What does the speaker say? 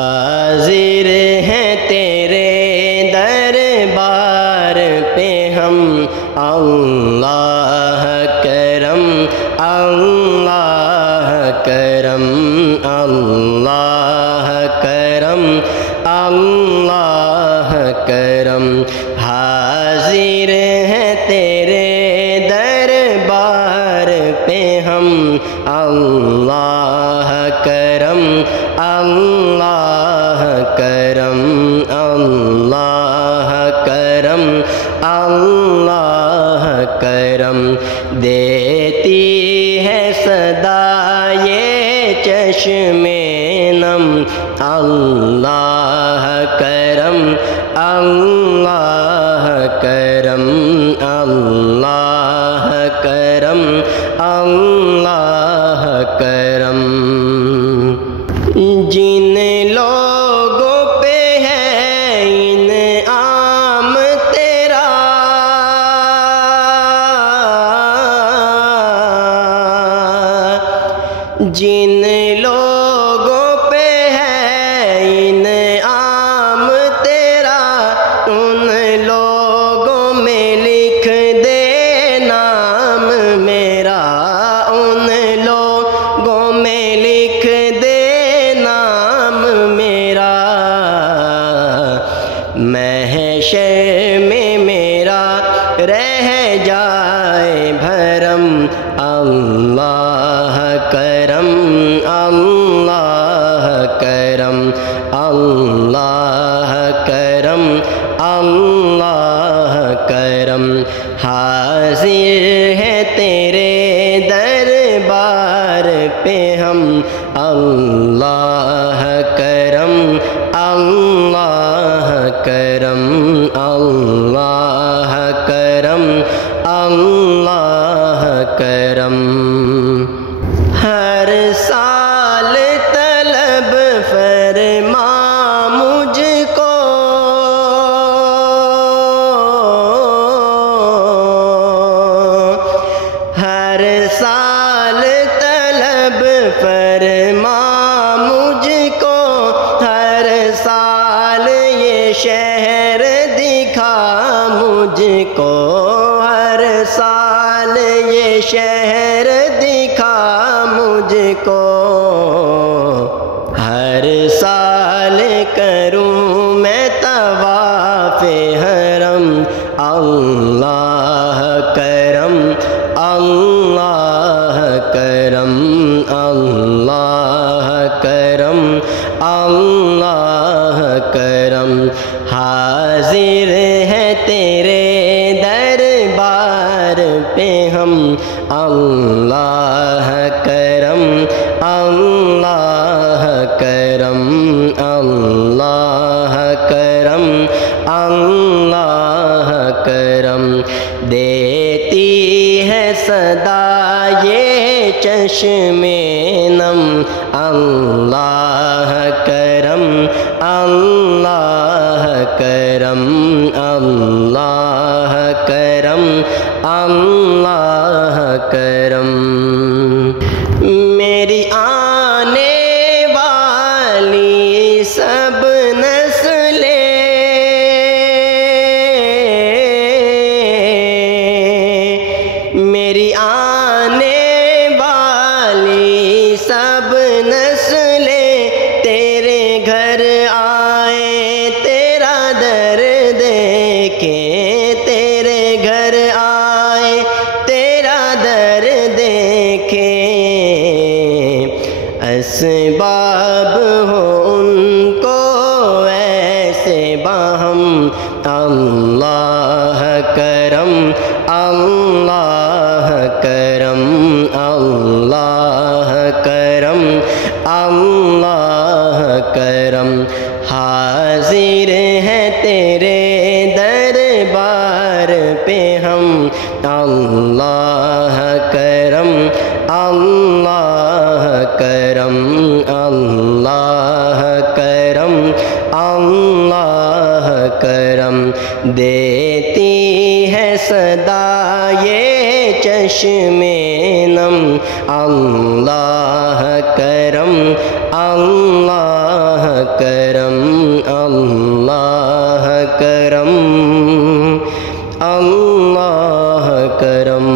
حاضر ہیں تیرے دربار پہ ہم، اللہ کرم اللہ کرم اللہ کرم اللہ کرم۔ حاضر ہیں تیرے دربار پہ ہم، اللہ کرم اللہ کرم اللہ کرم اللہ کرم۔ دیتی ہے صدا یہ چشم نم، اللہ کرم اللہ کرم اللہ کرم اللہ کرم۔ جن لوگوں پہ ہے انعام تیرا، جن لوگوں پہ ہے انعام تیرا، ان لوگوں میں لکھ دے نام میرا، ان لوگوں میں لکھ دے نام میرا، محشر میں میرا رہ جائے بھرم، اللہ کرم اللہ کرم اللہ کرم اللہ کرم۔ حاضر ہے تیرے دربار پہ ہم، اللہ کرم اللہ کرم اللہ کرم اللہ کرم۔ ہر سال طلب فرما مجھ کو، ہر سال طلب فرما مجھ کو، ہر سال یہ شہر دکھا مجھ کو، ہر سال یہ شہر دکھا مجھ کو، ہر سال کروں میں طواف حرم، اللہ کرم اللہ کرم اللہ کرم اللہ کرم۔ حاضر ہے تیرے دربار پہ ہم، اللہ کرم اللہ کرم اللہ کرم اللہ کرم۔ دیتی ہے صدا یہ چشم نم، اللہ کرم اللہ کرم اللہ کرم اللہ کرم۔ میری آنے والی سب نسلیں، میری آنے والی سب نسلیں تیرے گھر آئیں، تیرا در دیکھیں، تیرے گھر آئیں تیرا در دیکھیں، اسباب ہو ان کو ایسے باہم، اللہ کرم اللہ کرم اللہ کرم اللہ کرم۔ حاضر ہے تیرے دربار پہ ہم، اللہ کرم اللہ کرم اللہ کرم اللہ کرم۔ دیتی ہے صدا یہ چشم نم، اللہ کرم اللہ کرم اللہ کرم اللہ کرم